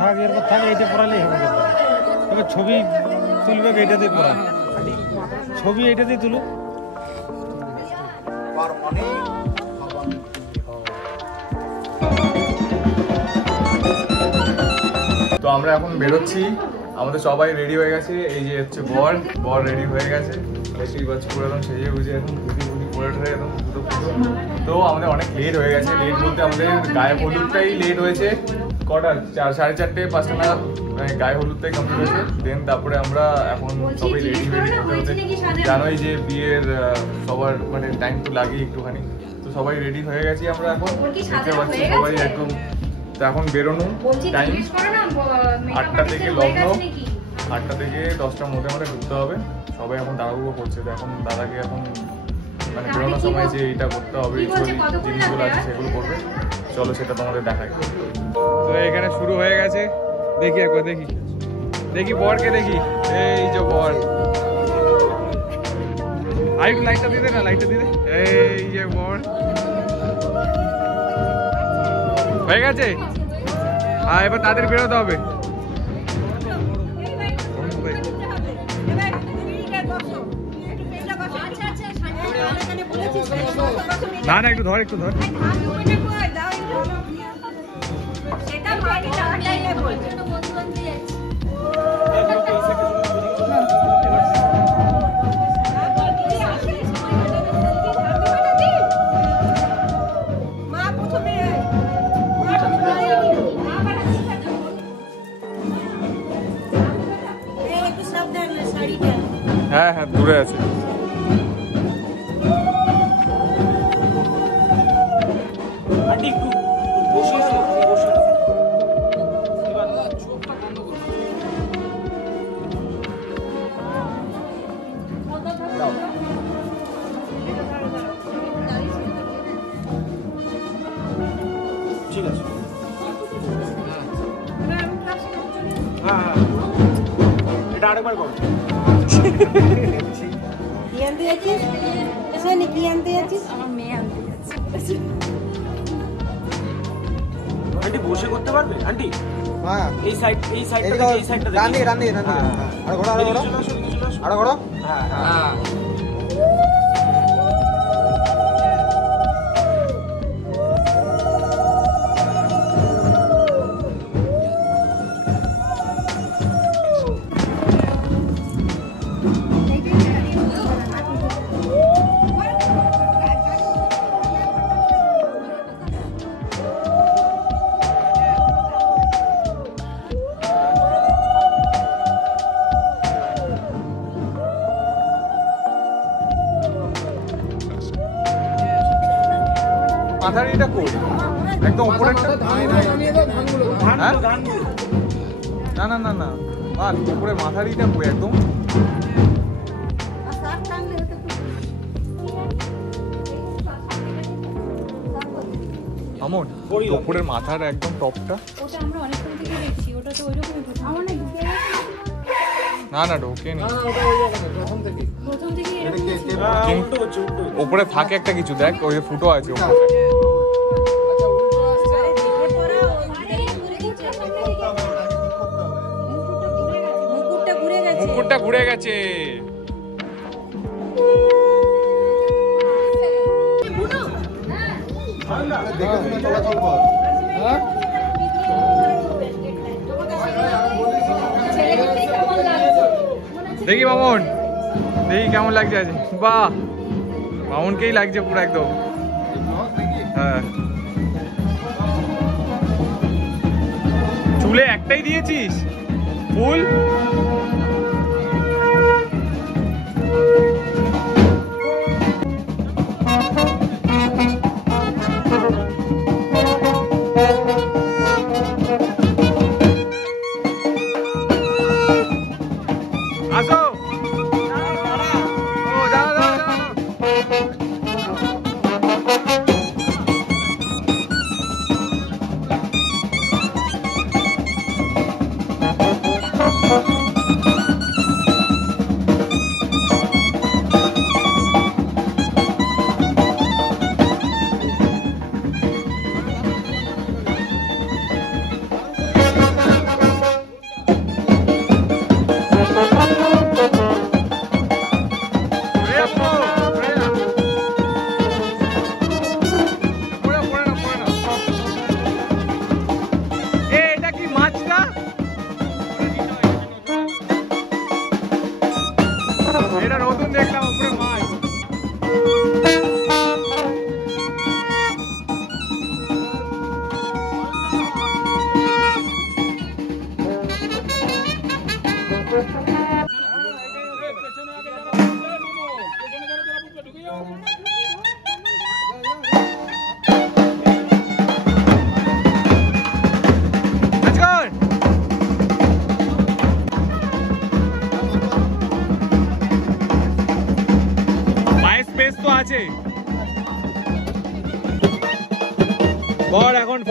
থাক এরপর থাক, এইটা পড়ালেই হবে। এবার ছবি তুলবে এইটাতেই পড়া, ছবি এইটাতেই তুলুক। তো আমরা এখন বেরোচ্ছি, আমাদের সবাই রেডি হয়ে গেছে। এই যে হচ্ছে বর রেডি হয়ে গেছে, দেখতেই পাচ্ছি পুরো একদম সেজে বুঝে একদম বুঝি পরে উঠে একদম পুরো। তো আমাদের অনেক লেট হয়ে গেছে, লেট বলতে আমাদের গায়ে হলুদটাই লেট হয়েছে। কটা 4:30 5টা নাগাদ গায়ে হলুদটাই কমপ্লিট হয়েছে। দেন তারপরে আমরা এখন সবাই রেডি হতে জানোই যে বিয়ের সবার মানে টাইম তো লাগে একটুখানি। তো সবাই রেডি হয়ে গেছি আমরা এখন, দেখতে পাচ্ছি সবাই একদম। তো এখন বেরোনো টাইম 8টা থেকে লগ্ন, 8টা থেকে 10টার মধ্যে আমাদের ঢুকতে হবে। সবাই এখন দাঁড়াবো করছে। তো এখন দাদাকে এখন মানে বেরোনোর সময় যে এটা করতে হবে, এই জিনিসগুলো আছে সেগুলো করবে। চলো সেটা তোমাদের দেখাই। তো এখানে শুরু হয়ে গেছে, দেখি একবার দেখি বরকে দেখি। এই যে বর, লাইটটা দিতে না, লাইটটা দিতে। এই যে বর হয়ে গেছে। হ্যাঁ, এবার তাদের বেরোতে হবে। না না, একটু ধর। হ্যাঁ, দূরে আছে। ঠিক আছে, এটা আরেকবার করো। কি আনতে যাচ্ছিস? কি আনতে যাচ্ছিস? আমার মেয়ে আনতে যাচ্ছি। আন্টি বসে করতে পারবে আন্টি? হ্যাঁ, এই সাইডটা রান্দি আর ঘোড়া হ্যাঁ। মাথারিটা কই একদম উপরেরটা? না উপরে মাথারিটা কই একদম? আমন উপরের মাথার একদম টপটা। ওটা আমরা অনেকক্ষণ থেকে দেখছি, ওটা তো ওইরকমই আমার না ঢুকে গেছে। না ঢোকেনি, প্রথম থেকে উপরে থাকে একটা কিছু, দেখ ওই যে ফুটো আছে উপরে। মুকুটটা ঘুরে গেছে। দেখি মামুন, দেখি কেমন লাগছে আজ। বাহ, মামুনকেই লাগছে পুরো একদম। হ্যাঁ, চুলে একটাই দিয়েছিস ফুল? আসো। ও দাও।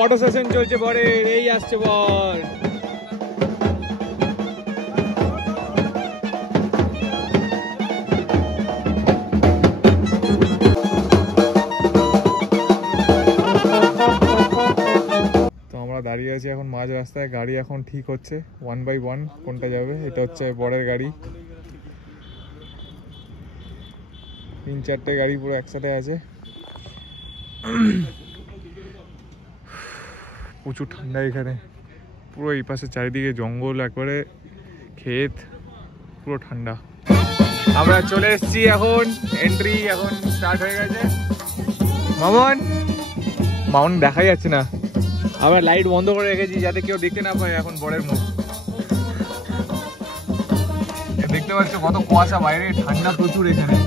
ফটো সেশন চলছে বরের, এই আসছে বর। তো আমরা দাঁড়িয়ে আছি এখন মাঝ রাস্তায়, গাড়ি এখন ঠিক হচ্ছে 1 by 1 কোনটা যাবে। এটা হচ্ছে বরের গাড়ি, 3-4টে গাড়ি পুরো একসাথে আছে। প্রচুর ঠান্ডা এখানে, পুরো এই পাশে চারিদিকে জঙ্গল, একবারে ক্ষেত, পুরো ঠান্ডা। আমরা চলে এসেছি এখন, এন্ট্রি এখন স্টার্ট হয়ে গেছে। মামন দেখা যাচ্ছে না, আমরা লাইট বন্ধ করে রেখেছি যাতে কেউ দেখতে না পায় এখন বরের মুখ। দেখতে পাচ্ছ কত কুয়াশা বাইরে, ঠান্ডা প্রচুর এখানে।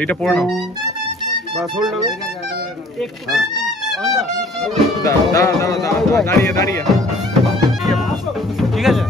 এইটা পড়ে নাও, দাঁড়িয়ে দাঁড়িয়ে, ঠিক আছে।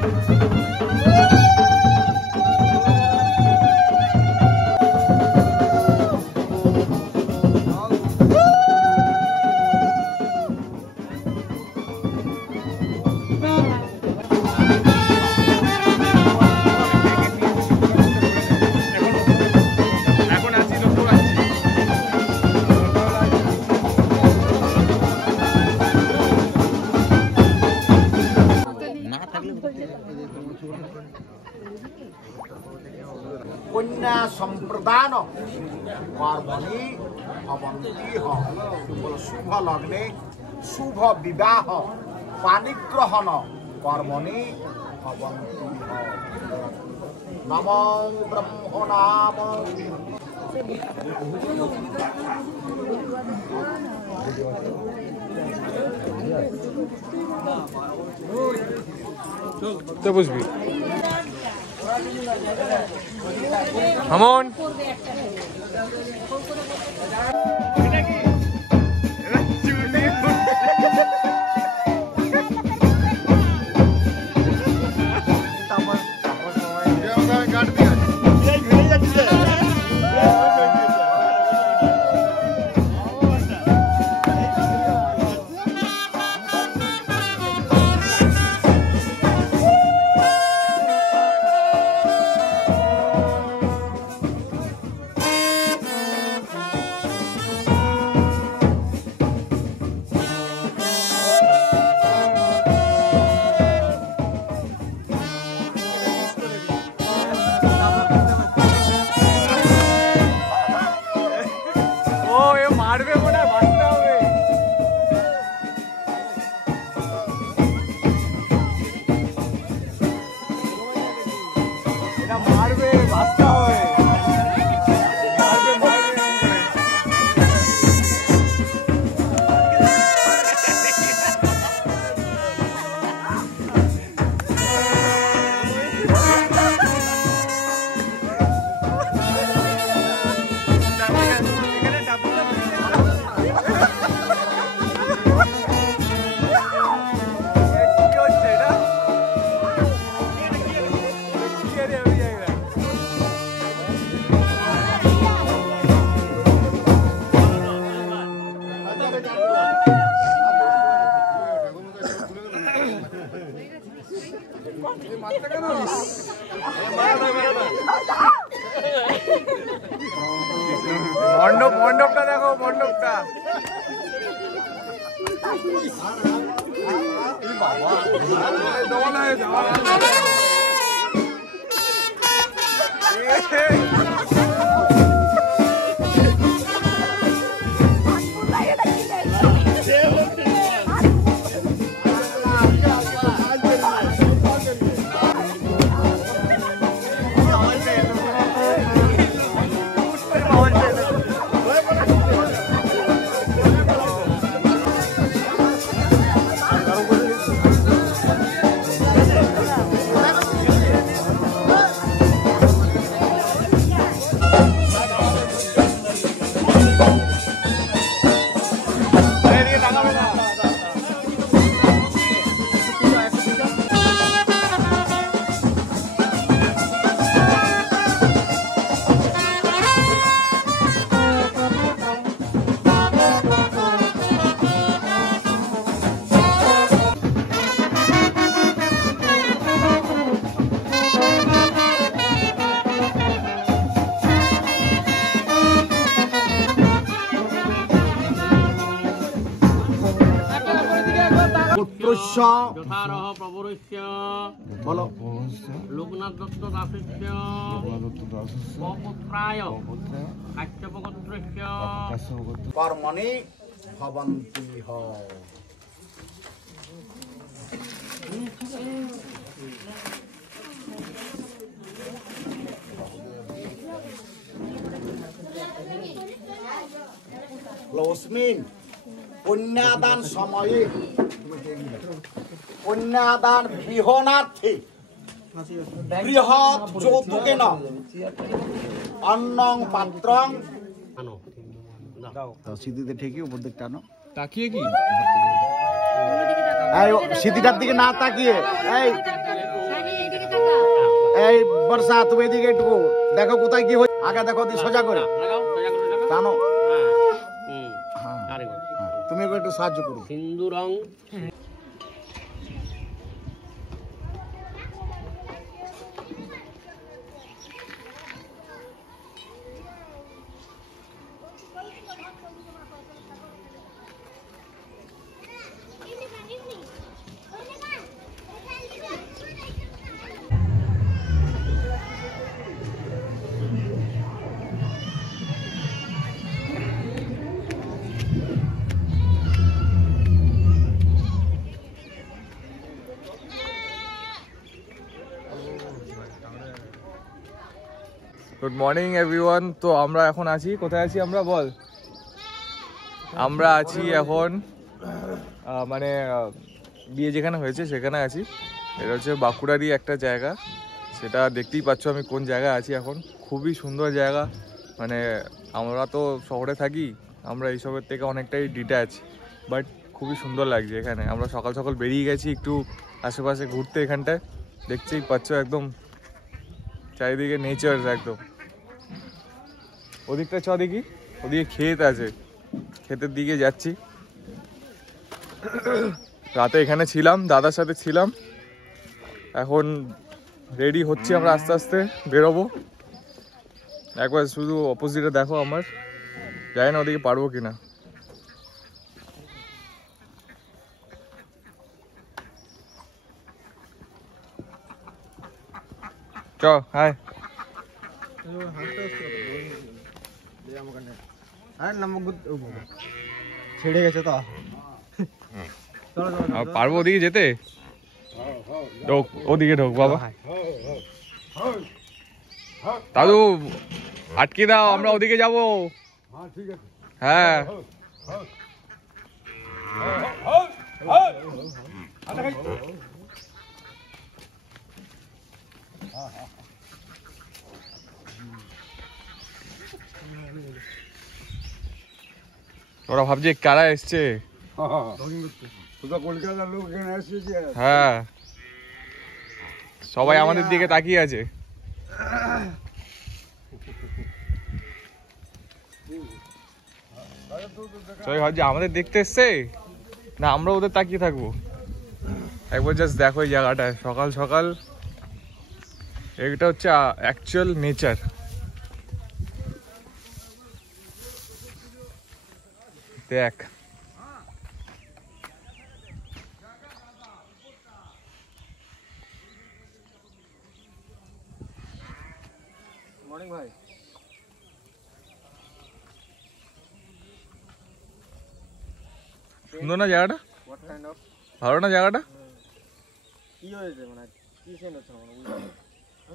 কন্যা সম্প্রদান কর্মণি অবন্তি শুভ লগ্নে শুভ বিবাহ পানিগ্রহণ কর্মণি অবন্তি নম ব্রহ্ম নাম। তো বুঝবি আমন পুত্রস্য যথারহ প্রবরস্য বলো লোকনাথ দত্ত দাসস্য পপুত্রায় কাশ্যপগোত্রস্য কর্মণি ভবন্তি হ। অস্মিন কন্যাদান সময়ে কন্যাদান গৃহণার্থে বৃহৎ যৌতুকেন অন্নং পাত্রং সিদ্ধিতে ঠিকই উপর দিকটা আনো তাকিয়ে কি এই সিদ্ধিটার দিকে না তাকিয়ে এই বর্ষা তুমি এদিকে একটু দেখো কোথায় কি হচ্ছে আগে দেখো সোজা করে টানো তুমি একটু সাহায্য করো সিন্দুরং গুড মর্নিং এভরিওয়ান। তো আমরা এখন আছি কোথায় আছি আমরা বল? আমরা আছি এখন মানে বিয়ে যেখানে হয়েছে সেখানে আছি। এটা হচ্ছে বাঁকুড়ারই একটা জায়গা, সেটা দেখতেই পাচ্ছ আমি কোন জায়গায় আছি এখন। খুবই সুন্দর জায়গা, মানে আমরা তো শহরে থাকি, আমরা এইসবের থেকে অনেকটাই ডিট্যাচ, বাট খুবই সুন্দর লাগছে এখানে। আমরা সকাল সকাল বেরিয়ে গেছি একটু আশেপাশে ঘুরতে, এখানটায় দেখতেই পাচ্ছ একদম চারিদিকে নেচার একদম। ওদিকটা চ দেখি, ওদিকে ক্ষেত আছে, ক্ষেতের দিকে যাচ্ছি। রাতে এখানে ছিলাম, দাদার সাথে ছিলাম, এখন রেডি হচ্ছি আমরা আস্তে আস্তে বেরোবো। একবার শুধু অপোজিটে দেখো আমার, জানি না ওদিকে পারবো কিনা। চ হাই ছেড়ে গেছে তো পারবো ওদিকে যেতে? ঢোক, ওদিকে ঢোক বাবা। দাদু আটকে দাও, আমরা ওদিকে যাবো। হ্যাঁ ওরা ভাবছে কারা এসছে। হ্যাঁ সবাই আমাদের দিকে তাকিয়ে আছে। সবাই ভাবছে আমাদের দেখতে এসছে না আমরা ওদের তাকিয়ে থাকবো। একবার জাস্ট দেখো এই জায়গাটায় সকাল সকাল, এটা হচ্ছে অ্যাকচুয়াল নেচার। দেখ সুন্দর না জায়গাটা? What kind of? ভালো না জায়গাটা? কি হয়েছে মানে কি সেন্ড হচ্ছে না বুঝলাম।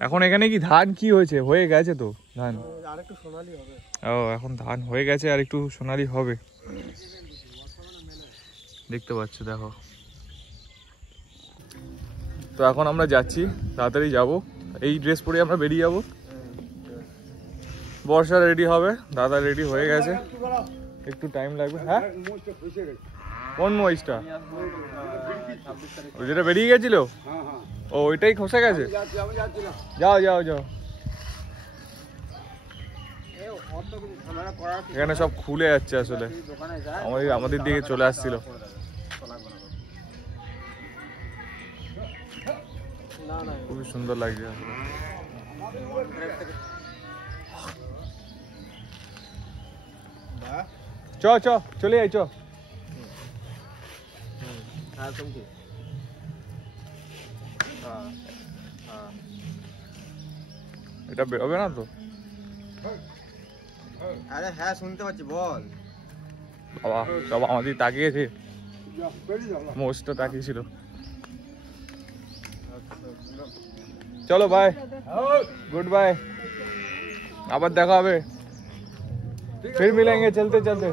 এখন এখানে কি ধান কি হয়েছে? হয়ে গেছে তো ধান। আর একটু সোনালি হবে। ও এখন ধান হয়ে গেছে আর একটু সোনালি হবে। দেখতে পাচ্ছ দেখো। তো এখন আমরা যাচ্ছি, তাড়াতাড়ি যাব। এই ড্রেস পরে আমরা বেরিয়ে যাব। বর্ষা রেডি হবে, দাদা রেডি হয়ে গেছে, একটু টাইম লাগবে। হ্যাঁ কোন মহিষটা? ওই যেটা বেরিয়ে গেছিল? ও ওইটাই খসে গেছে? যাও যাও যাও। এখানে সব খুলে যাচ্ছে আসলে, আমাদের দিকে চলে আসছিল। খুবই সুন্দর লাগছে আসলে। চ চ চলে যাই চ। আর তুমি কি? এটা বেরোবে না তো? আরে হ্যাঁ শুনতে পাচ্ছি, বল। বাবা সব আমাদের তাকিয়েছে, মোস্টটা তাকিয়েছিল। চলো বাই, গুড বাই, আবার দেখা হবে, ফির মিলেঙ্গে চলতে চলতে।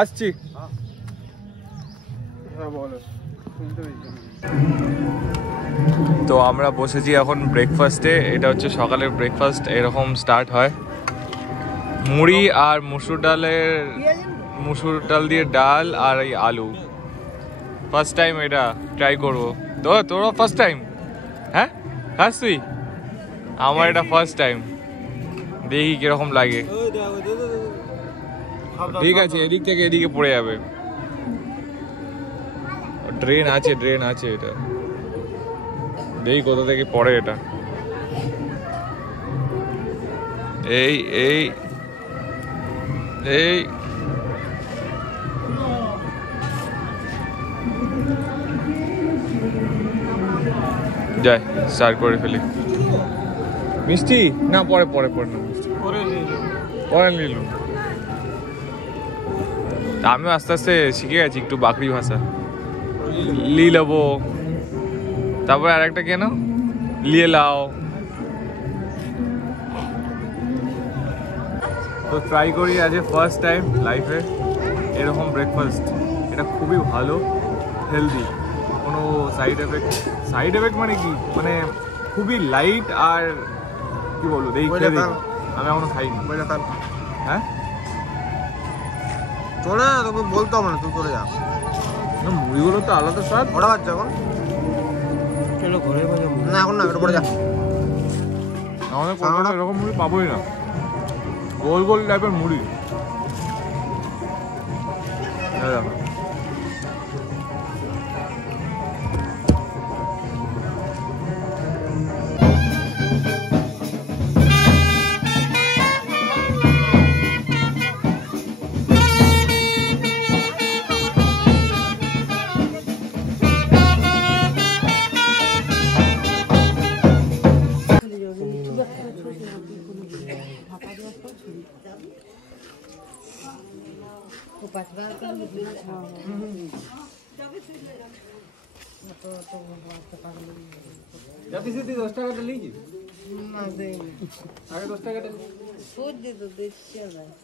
আসছি। হ্যাঁ বলো, শুনতে পাচ্ছি। তো আমরা বসেছি এখন ব্রেকফাস্টে। এটা হচ্ছে সকালের ব্রেকফাস্ট, এরকম স্টার্ট হয়। মুড়ি আর মুসুর ডাল দিয়ে ডাল আর এই আলু। ফার্স্ট টাইম এটা ট্রাই করবো। তো তোরও ফার্স্ট টাইম? হ্যাঁ খাস তুই? আমার এটা ফার্স্ট টাইম, দেখি কিরকম লাগে। ঠিক আছে, এদিক থেকে এদিকে পড়ে যাবে। ড্রেন আছে এটা, দেখি কোথা থেকে পড়ে এটা। এই এই এই যাই স্টার্ট করে ফেলি। মিষ্টি না পরে না, মিষ্টি পরে নিল। আমিও আস্তে আস্তে শিখে গেছি একটু বাকরি ভাষা। লি লবো, তারপরে আর একটা কেন লিয়ে লাও। তো ট্রাই করি আজ ফার্স্ট টাইম লাইফে এরকম ব্রেকফাস্ট। এটা খুবই ভালো, হেলদি, কোনো সাইড এফেক্ট মানে কি, মানে খুবই লাইট। আর কি বলবো, দেখি আমি এখনো খাইনি। হ্যাঁ চলে না, তোকে বলতে হবে না, তুই চলে যা। মুড়িগুলো তো আলাদা স্বাদ। ওটা বাচ্চা এখন চলো ঘরে না, এখন না, এটা পরে যা। আমাদের কলকাতায় এরকম মুড়ি পাবোই না, গোল গোল টাইপের মুড়ি। দেখো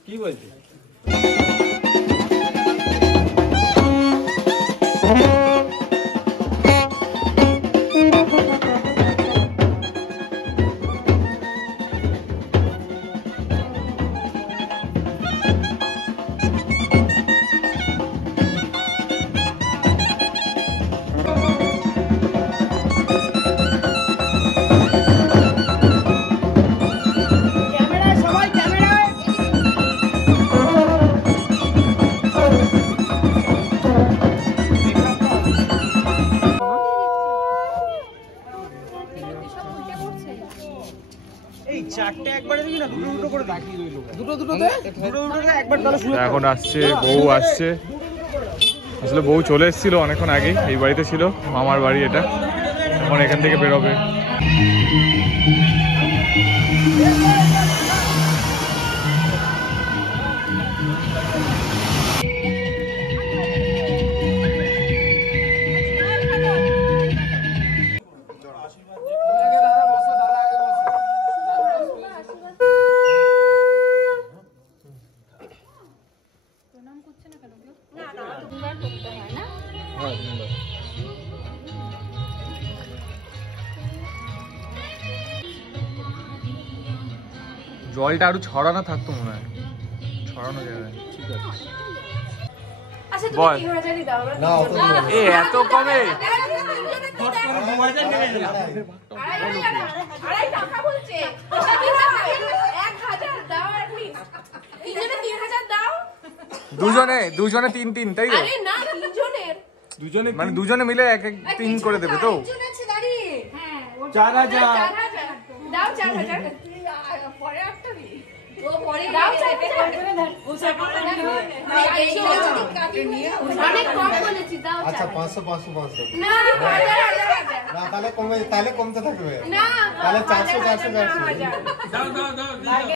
কি বলছি? এখন আসছে বউ, আসছে আসলে বউ চলে এসেছিল অনেকক্ষণ আগে, এই বাড়িতে ছিল, মামার বাড়ি এটা। এখন এখান থেকে বেরোবে। করতে হয় না? হ্যাঁ 3 বার। জলটা আরো ছড়ানো থাকতো মনে হয়, ছড়ানো যাবে। ঠিক আছে আচ্ছা তুমি বল। 3000ই দাও না অত এ এত কমে? আড়াই টাকা বলছে 1000 দাও at least। তিনজনে 3000 দাও। দুজনে 3 তাই তো? আরে না তিনজনের। মানে দুজনে মিলে এক 3 করে দেবে তো? তিনজন আছে দাঁড়িয়ে। হ্যাঁ 4000 দাও 4000। পরে একটা দি। ও পরে দাও 4000। ও সব অনেক কম বলেছি দাও। আচ্ছা 500 500 500 না 1000 না তাহলে কমে, তাহলে কমতে থাকবে, না তাহলে 400 400 400। দাও দাও দাও